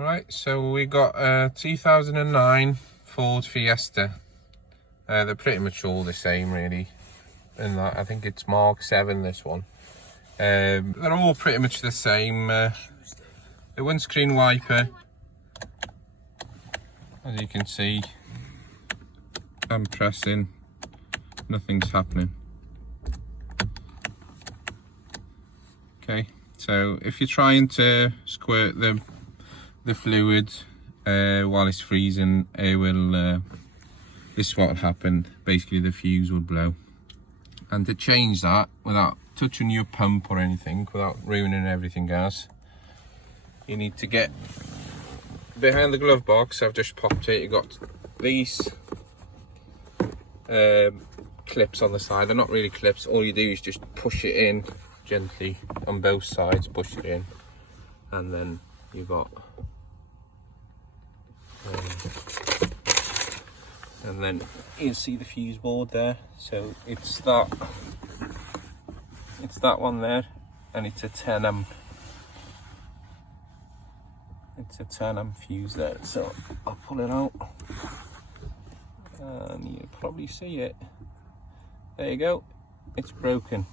Alright, so we got a 2009 Ford Fiesta. They're pretty much all the same really. And that, I think it's Mark 7, this one. They're all pretty much the same. The windscreen wiper, as you can see, I'm pressing, nothing's happening. Okay, so if you're trying to squirt the fluid while it's freezing, it will this is what will happen. Basically the fuse will blow, and to change that without touching your pump or anything, without ruining everything else, you need to get behind the glove box. I've just popped it. You've got these clips on the side. They're not really clips. All you do is just push it in gently on both sides, push it in, and then you've got and then you see the fuse board there. So it's that one there, and it's a 10 amp. It's a 10 amp fuse there. So I'll pull it out, and you probably see it. There you go. It's broken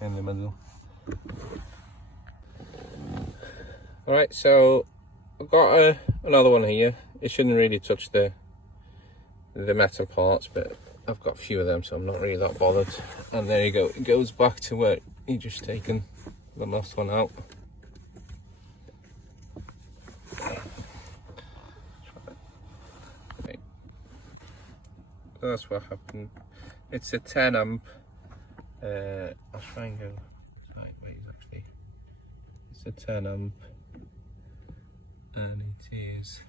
in the middle. All right, so I've got another one here. It shouldn't really touch the metal parts, but I've got a few of them, so I'm not really that bothered. And there you go. It goes back to where you just taken the last one out. Okay. That's what happened. It's a 10 amp. I'll try and go sideways actually. It's a 10 amp, and it is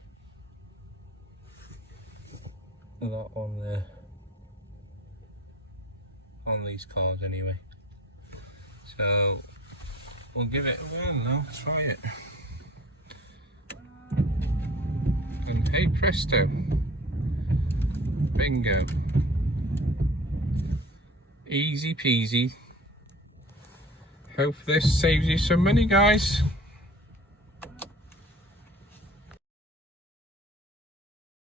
a lot on there, on these cars anyway. So we'll give it a whirl now, try it. And hey presto, bingo. Easy peasy. Hope this saves you some money, guys.